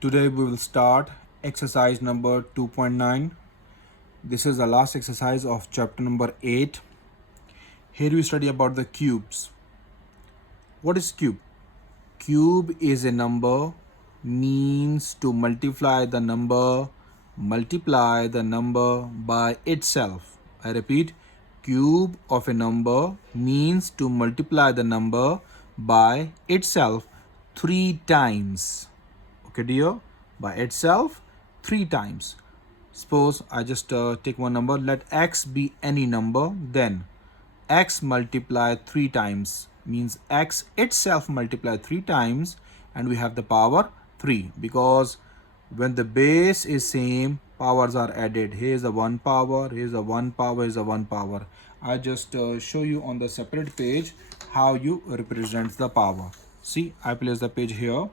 Today we will start exercise number 2.9. This is the last exercise of chapter number 8. Here we study about the cubes. What is cube? Cube is a number, means to multiply the number by itself. I repeat, cube of a number means to multiply the number by itself 3 times. Okay dear, by itself 3 times. Suppose I just take one number, let x be any number, then x multiply 3 times means x itself multiply 3 times, and we have the power 3, because when the base is same, powers are added. Here is the 1 power, here is the 1 power, here is the 1 power. I just show you on the separate page how you represent the power. See, I place the page here.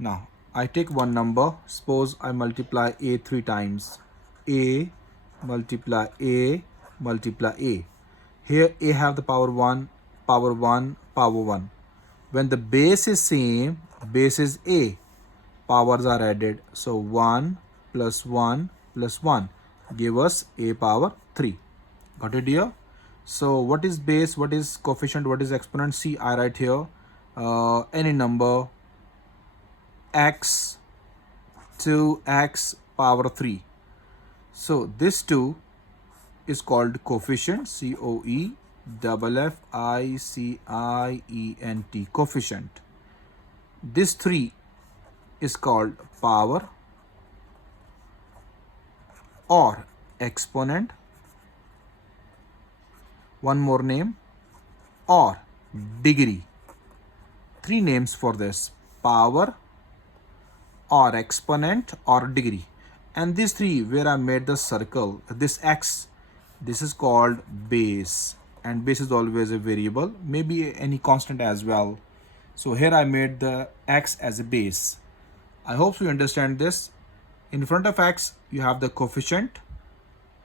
Now I take one number, suppose I multiply a 3 times. A multiply a multiply a. Here a have the power 1, power 1, power 1. When the base is same, base is a, powers are added. So 1 plus 1 plus 1 give us a power 3. Got it here? So what is base, what is coefficient, what is exponent? See, I write here any number x 2x power 3. So this 2 is called coefficient, COEFFICIENT, coefficient. This 3 is called power or exponent. One more name, or degree. 3 names for this: power or exponent or degree. And these 3 where I made the circle, this x, this is called base, and base is always a variable, maybe any constant as well. So here I made the x as a base. I hope you understand this. In front of x you have the coefficient,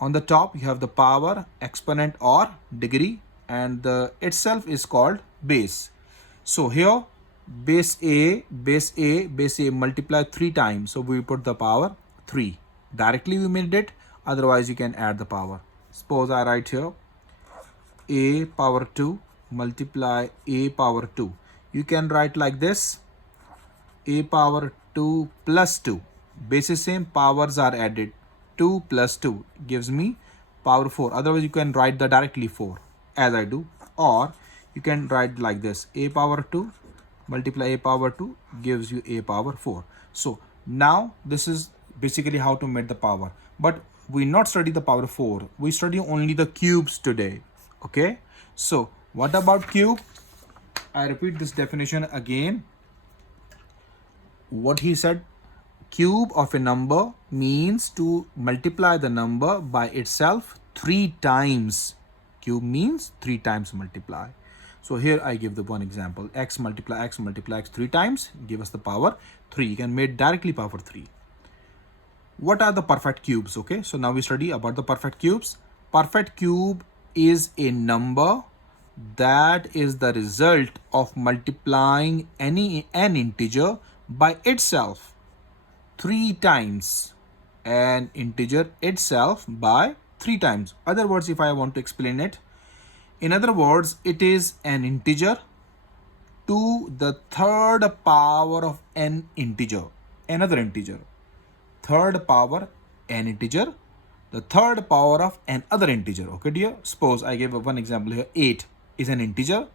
on the top you have the power, exponent or degree, and the itself is called base. So here base a multiply 3 times, so we put the power 3. Directly we made it, otherwise you can add the power. Suppose I write here a power 2 multiply a power 2. You can write like this: a power 2 plus 2. Base is same, powers are added. 2 plus 2 gives me power 4. Otherwise you can write the directly 4 as I do, or you can write like this: a power 2 multiply a power 2 gives you a power 4. So now this is basically how to make the power, but we not study the power 4, we study only the cubes today. Okay, so what about cube? I repeat this definition again. What he said: cube of a number means to multiply the number by itself 3 times. Cube means 3 times multiply. So here I give the one example: x multiply x multiply x 3 times, give us the power 3. You can make directly power 3. What are the perfect cubes? Okay, so now we study about the perfect cubes. Perfect cube is a number that is the result of multiplying an integer by itself 3 times, an integer itself by 3 times. Other words, if I want to explain it, in other words, it is an integer to the third power of an integer, another integer. Third power an integer, the third power of another integer. Okay dear, suppose I give one example here: 8 is an integer,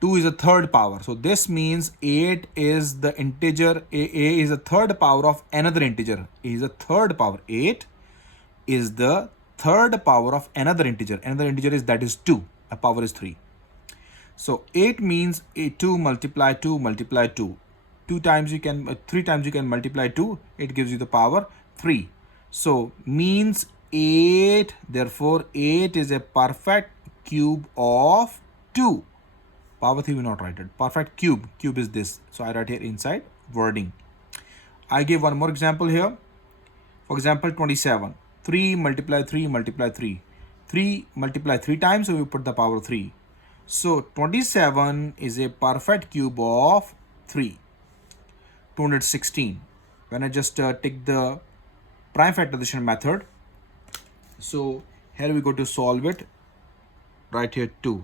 2 is a third power. So this means 8 is the integer, a is a third power of another integer. A is a third power. 8 is the third power of another integer. Another integer is, that is 2. A power is 3. So 8 means 2 multiply 2 multiply 2. 2 times you can, 3 times you can multiply 2. It gives you the power 3. So means 8. Therefore 8 is a perfect cube of 2. Power 3 will not write it. Perfect cube. Cube is this. So I write here inside wording. I give one more example here. For example, 27. 3 multiply 3 multiply 3. 3 multiply 3 times, so we put the power 3. So 27 is a perfect cube of 3. 216. When I just take the prime factorization method, so here we go to solve it. Right here 2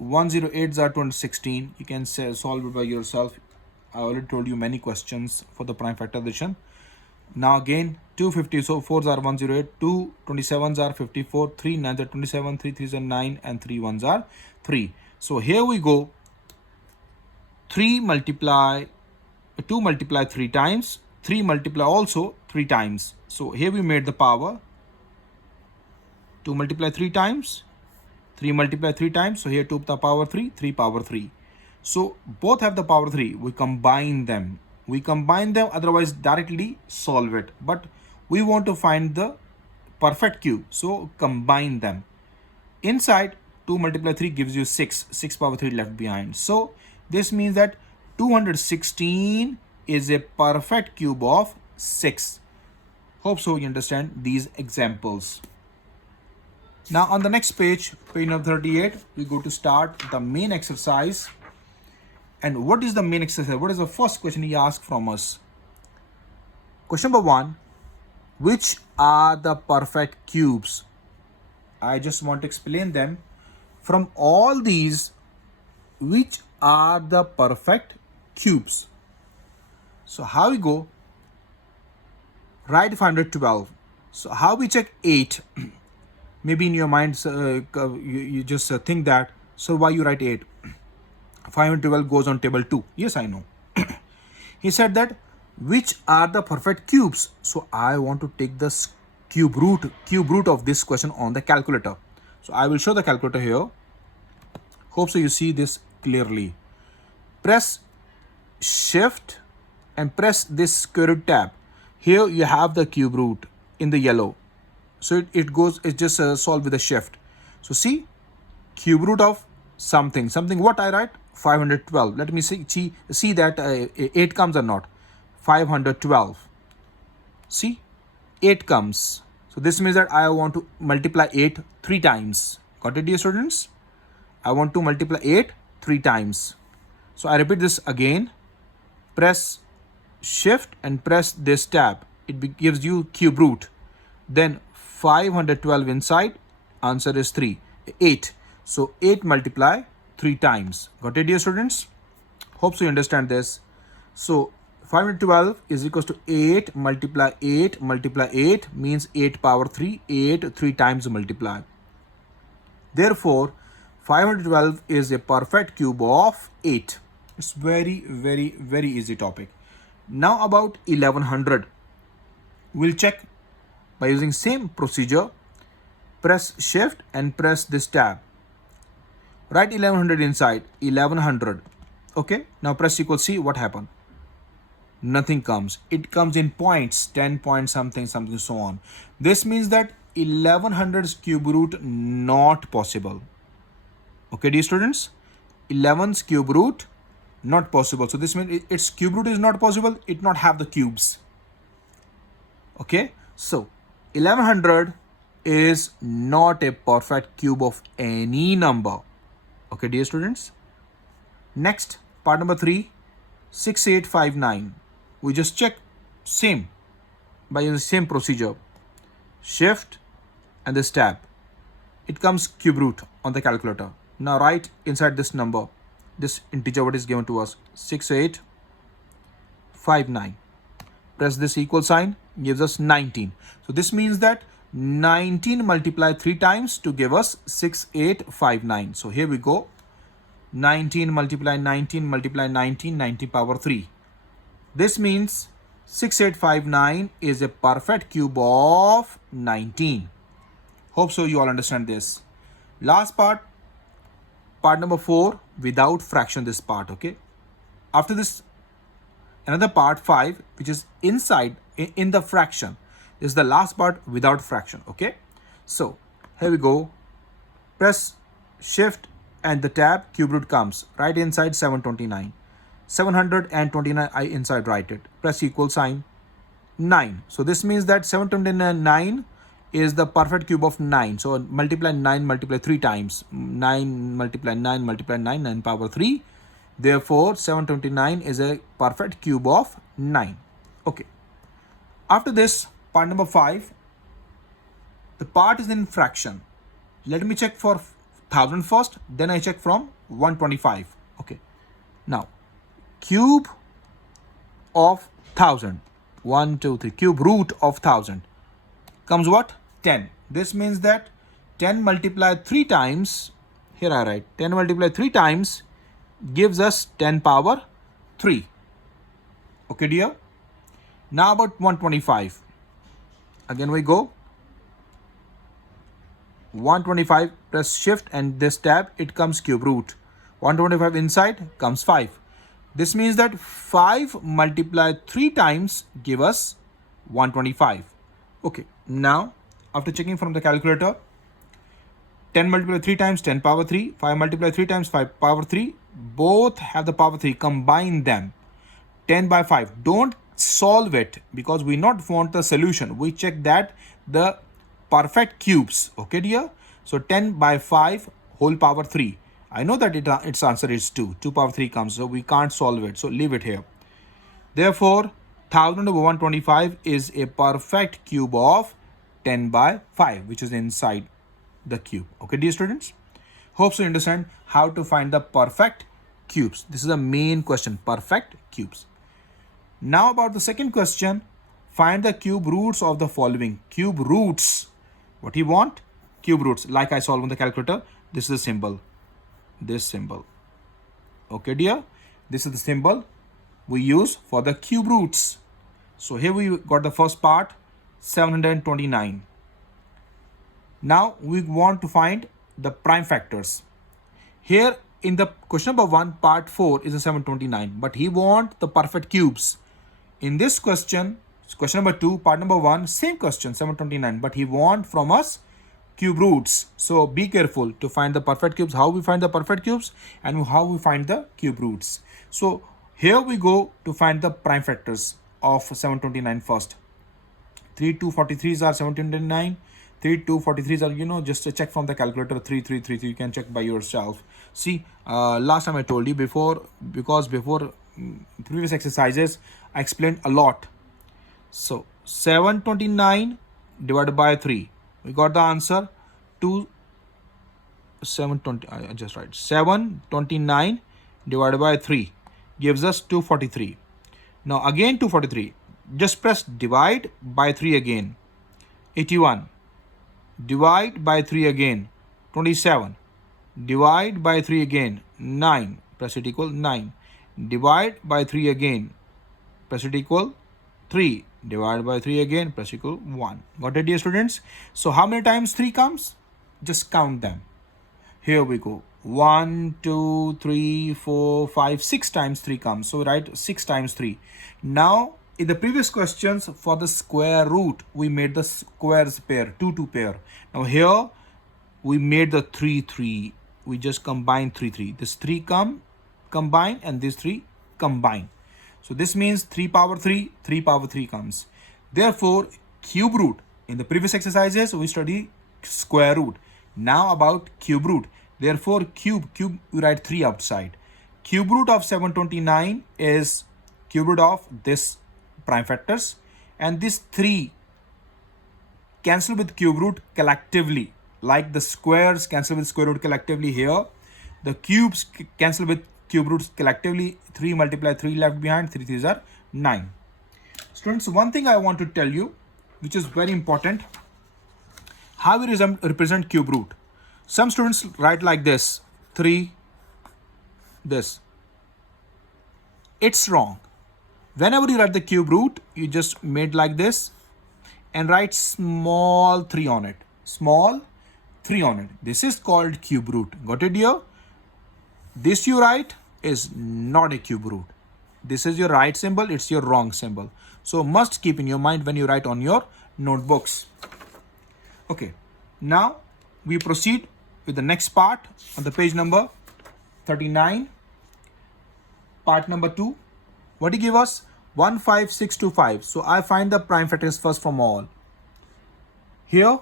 108s are 216. You can solve it by yourself. I already told you many questions for the prime factorization. Now again 250, so 4s are 108, 2 27s are 54, 3 9s are 27, 3 3s are 9, and 3 1s are 3. So here we go, 2 multiply 3 times, 3 multiply also 3 times. So here we made the power 2 multiply 3 times, 3 multiply 3 times. So here 2 to the power 3, 3 power 3. So both have the power 3. We combine them. Otherwise directly solve it. But we want to find the perfect cube. So combine them. Inside 2 multiply 3 gives you 6. 6 power 3 left behind. So this means that 216 is a perfect cube of 6. Hope so you understand these examples. Now on the next page, page number 38, we go to start the main exercise. And what is the main exercise? What is the first question he asked from us? Question number 1, which are the perfect cubes? I just want to explain them. From all these, which are the perfect cubes? So how we go? Write 512. So how we check 8? Maybe in your mind you just think that, so why you write 8? 512 goes on table 2. Yes, I know. He said that which are the perfect cubes? So I want to take the cube root of this question on the calculator. So I will show the calculator here. Hope so you see this clearly. Press shift and press this square root tab. Here you have the cube root in the yellow. So it just solved with a shift. So see, cube root of something. What I write? 512. Let me see that 8 comes or not. 512. See, 8 comes. So this means that I want to multiply 8 3 times. Got it, dear students? I want to multiply 8 3 times. So I repeat this again. Press shift and press this tab. It gives you cube root. Then 512 inside, answer is 8. So 8 multiply 3 times. Got it, dear students? Hope so you understand this. So 512 is equals to 8 multiply 8 multiply 8 means 8 power 3, 8 3 times multiply. Therefore 512 is a perfect cube of 8. It's very easy topic. Now about 1100. We'll check by using same procedure. Press shift and press this tab. Write 1100 inside. 1100. Okay. Now press equal. See what happened. Nothing comes. It comes in points. 10 point something so on. This means that 1100's cube root not possible. Okay, dear students. 11's cube root not possible. So this means its cube root is not possible. It not have the cubes. Okay. So 1100 is not a perfect cube of any number. Okay, dear students. Next, part number 3, 6859. We just check same by using same procedure. Shift and this tab. It comes cube root on the calculator. Now write inside this number, this integer what is given to us, 6859. Press this equal sign, gives us 19. So this means that 19 multiplied 3 times to give us 6859. So here we go. 19 multiply 19 multiply 19, 90 power 3. This means 6859 is a perfect cube of 19. Hope so you all understand this. Last part number 4, without fraction this part, okay? After this, another part 5, which is inside in the fraction. This is the last part without fraction, okay? So here we go. Press shift and the tab, cube root comes. Right inside 729. 729 I inside write it. Press equal sign 9. So this means that 729 is the perfect cube of 9. So multiply 9 multiply 3 times. 9 multiply 9 multiply 9, 9 power 3. Therefore, 729 is a perfect cube of 9. Okay. After this, part number 5, the part is in fraction. Let me check for 1000 first, then I check from 125. Okay. Now, cube of 1000. 1, 2, 3. Cube root of 1000 comes what? 10. This means that 10 multiplied 3 times, here I write 10 multiplied 3 times gives us 10 power 3. Okay, dear? Now about 125. Again we go. 125, press shift and this tab, it comes cube root. 125 inside comes 5. This means that 5 multiplied 3 times give us 125. Okay, now after checking from the calculator, 10 multiplied 3 times 10 power 3, 5 multiplied 3 times 5 power 3, both have the power 3, combine them. 10 by 5, don't solve it because we not want the solution. We check that the perfect cubes. Okay, dear? So 10 by 5 whole power 3. I know that its answer is 2. 2 power 3 comes, so we can't solve it. So leave it here. Therefore, 1000 over 125 is a perfect cube of 10 by 5, which is inside the cube. Okay, dear students? Hope you understand how to find the perfect cubes. This is the main question, perfect cubes. Now about the second question, find the cube roots of the following. Cube roots. What you want? Cube roots. Like I solved on the calculator, this is the symbol. This symbol. Okay, dear? This is the symbol we use for the cube roots. So here we got the first part, 729. Now we want to find the prime factors. Here in the question number 1, part 4 is a 729, but he want the perfect cubes. In this question, question number 2, part number 1, same question, 729, but he want from us cube roots. So be careful to find the perfect cubes, how we find the perfect cubes and how we find the cube roots. So here we go to find the prime factors of 729 first. 3 243s are 729. 3 243s are, just a check from the calculator. 3333, you can check by yourself. See, last time I told you before previous exercises I explained a lot. So 729 divided by 3, we got the answer to 720. I just write 729 divided by 3 gives us 243. Now again 243, just press divide by 3 again, 81. Divide by 3 again, 27. Divide by 3 again, 9. Press it equal 9. Divide by 3 again, press it equal 3. Divide by 3 again, press equal 1. Got it, dear students? So how many times 3 comes? Just count them. Here we go. 1, 2, 3, 4, 5, 6 times 3 comes. So write 6 times 3. Now in the previous questions for the square root, we made the squares pair, 2 2 pair. Now here we made the 3 3. We just combine 3 3. This 3 combine and this 3 combine. So this means 3 power 3, 3 power 3 comes. Therefore, cube root. In the previous exercises, we study square root. Now about cube root. Therefore, cube, we write 3 outside. Cube root of 729 is cube root of this prime factors. And this 3 cancel with cube root collectively. Like the squares cancel with square root collectively here. The cubes cancel with cube roots collectively. 3 multiply 3 left behind, 3 3s are 9. Students, one thing I want to tell you, which is very important, how we represent cube root. Some students write like this, 3, this. It's wrong. Whenever you write the cube root, you just made like this and write small 3 on it. Small 3 on it. This is called cube root. Got it, dear? This you write is not a cube root. This is your right symbol, it's your wrong symbol. So must keep in your mind when you write on your notebooks. Okay, now we proceed with the next part on the page number 39. Part number 2. What do you give us? 15625. So I find the prime factors first from all. Here,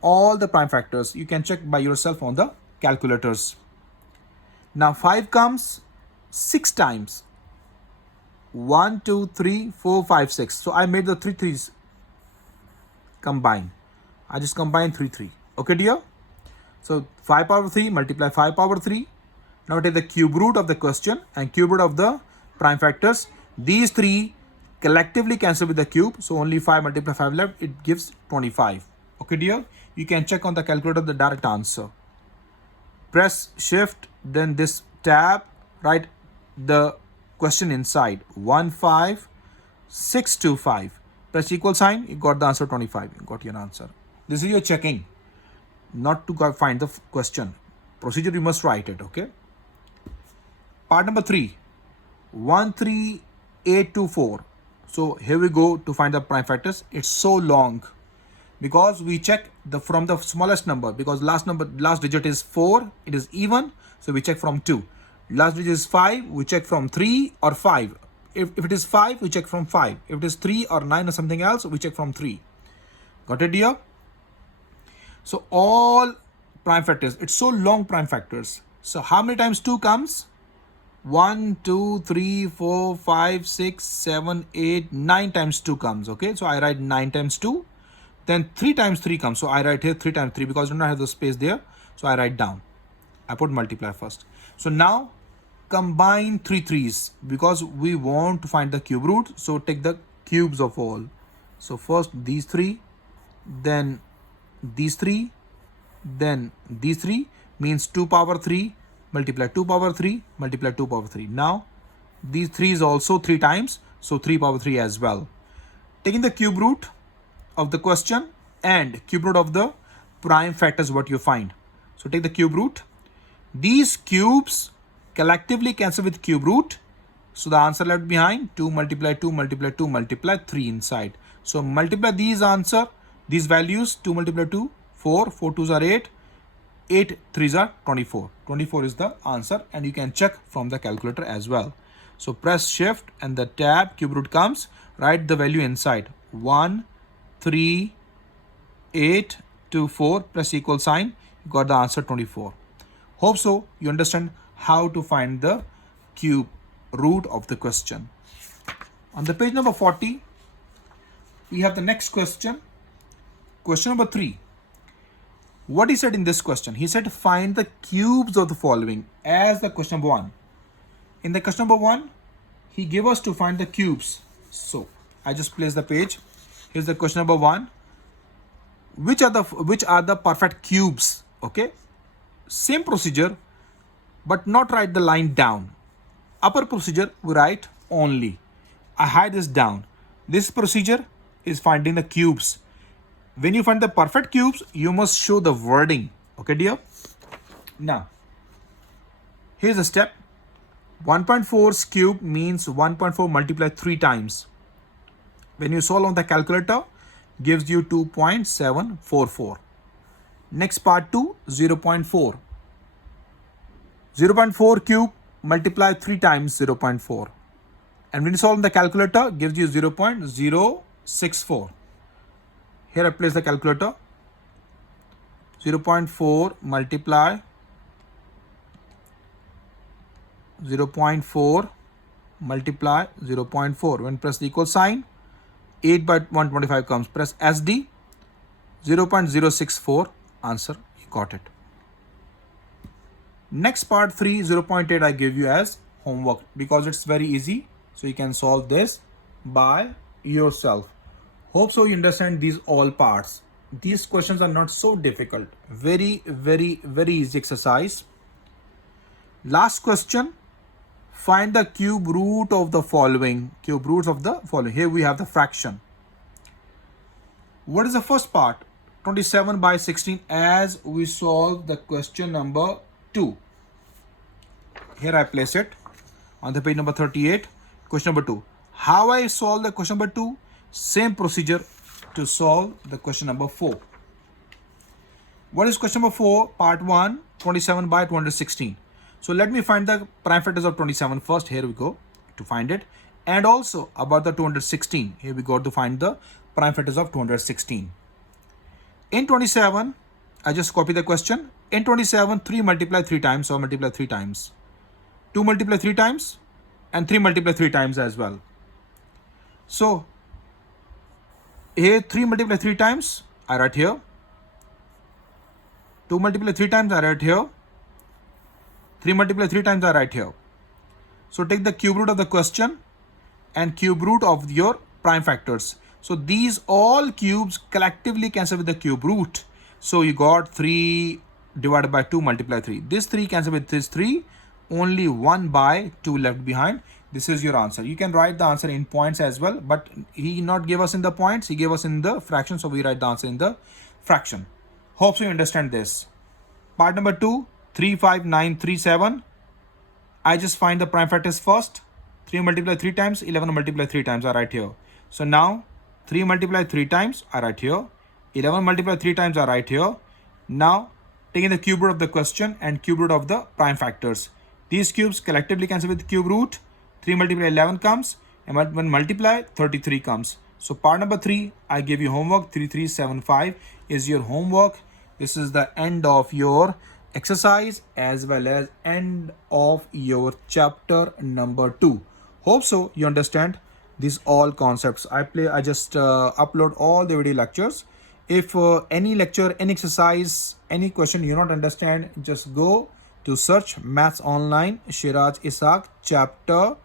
all the prime factors. You can check by yourself on the calculators. Now 5 comes, 6 times. 1, 2, 3, 4, 5, 6. So I made the 3 threes combine. I just combine 3, 3. Okay, dear? So 5 power 3 multiply 5 power 3. Now take the cube root of the question and cube root of the prime factors. These 3 collectively cancel with the cube. So only 5 multiply 5 left. It gives 25. Okay, dear? You can check on the calculator the direct answer. Press shift, then this tab, write the question inside 15625. Press equal sign, you got the answer 25. You got your answer. This is your checking, not to find the question. Procedure you must write it, okay? Part number 3, 13824. So here we go to find the prime factors. It's so long because we check from the smallest number, because last digit is 4, it is even, so we check from 2. Last digit is 5, we check from 3 or 5. If it is 5, we check from 5. If it is 3 or 9 or something else, we check from 3. Got it, dear? So all prime factors, it's so long prime factors. So how many times 2 comes? 1, 2, 3, 4, 5, 6, 7, 8, 9 times 2 comes. Okay, so I write 9 times 2. Then 3 times 3 comes. So I write here 3 times 3 because I do not have the space there. So I write down. I put multiply first. So now combine 3 threes because we want to find the cube root. So take the cubes of all. So first these 3, then these 3, then these 3, means 2 power 3 multiply 2 power 3 multiply 2 power 3. Now these 3 is also 3 times. So 3 power 3 as well. Taking the cube root of the question and cube root of the prime factors, what you find. So take the cube root. These cubes collectively cancel with cube root. So the answer left behind 2 multiply 2 multiply 2 multiply 3 inside. So multiply these values. 2 multiply 2, 4, 4 2s are 8, 8 3s are 24. 24 is the answer, and you can check from the calculator as well. So press shift and the tab, cube root comes, write the value inside 1, 3, 8, 2, 4, press equal sign, you got the answer 24. Hope so you understand how to find the cube root of the question. On the page number 40, we have the next question. Question number 3. What he said in this question? He said find the cubes of the following as the question number 1. In the question number 1, he gave us to find the cubes. So I just place the page. Here's the question number 1. Which are the perfect cubes? Okay. Same procedure, but not write the line down. Upper procedure we write only. I hide this down. This procedure is finding the cubes. When you find the perfect cubes, you must show the wording. Okay, dear? Now, here's the step. 1.4's cube means 1.4 multiply 3 times. When you solve on the calculator, gives you 2.744. Next part 2, 0.4. 0.4 cube multiply 3 times 0.4. And when you solve on the calculator, gives you 0.064. Here I place the calculator. 0.4 multiply 0.4 multiply 0.4. When press the equal sign, 8 by 125 comes. Press SD, 0.064. Answer, you got it. Next part 3, 0.8 I give you as homework because it's very easy. So you can solve this by yourself. Hope so you understand these all parts. These questions are not so difficult. Very, very, very easy exercise. Last question. Find the cube root of the following. Cube roots of the following. Here we have the fraction. What is the first part? 27 by 16 as we solve the question number 2. Here I place it on the page number 38. Question number 2. How I solve the question number 2? Same procedure to solve the question number 4. What is question number 4? Part 1, 27 by 216. So let me find the prime factors of 27 first. Here we go to find it. And also about the 216. Here we go to find the prime factors of 216. In 27, I just copy the question. In 27, 3 multiply 3 times, so multiply 3 times. 2 multiply 3 times, and 3 multiply 3 times as well. So here 3 multiply 3 times, I write here. 2 multiply 3 times, I write here. 3 multiply 3 times, I write here. So take the cube root of the question and cube root of your prime factors. So these all cubes collectively cancel with the cube root. So you got 3 divided by 2 multiply 3. This 3 cancel with this 3. Only 1 by 2 left behind. This is your answer. You can write the answer in points as well, but he not gave us in the points. He gave us in the fraction. So we write the answer in the fraction. Hope so you understand this. Part number 2, 3, 5, 9, 3, 7. I just find the prime factors first. 3 multiply 3 times, 11 multiply 3 times, I write here. So now 3 multiply 3 times, I write here. 11 multiply 3 times, I write here. Now taking the cube root of the question and cube root of the prime factors. These cubes collectively cancel with cube root. 3 multiply 11 comes, and when multiply 33 comes. So part number 3, I give you homework. 3375 is your homework. This is the end of your exercise as well as end of your chapter number 2. Hope so you understand these all concepts. I just upload all the video lectures. If any lecture, any exercise, any question you not understand, just go to search Maths Online Shiraj Ishaq chapter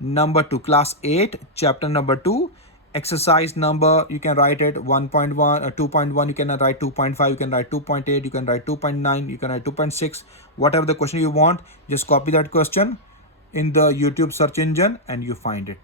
number 2, class 8, chapter number 2, exercise number, you can write it 1.1 or 2.1, you can write 2.5, you can write 2.8, you can write 2.9, you can write 2.6, whatever the question you want. Just copy that question in the YouTube search engine and you find it.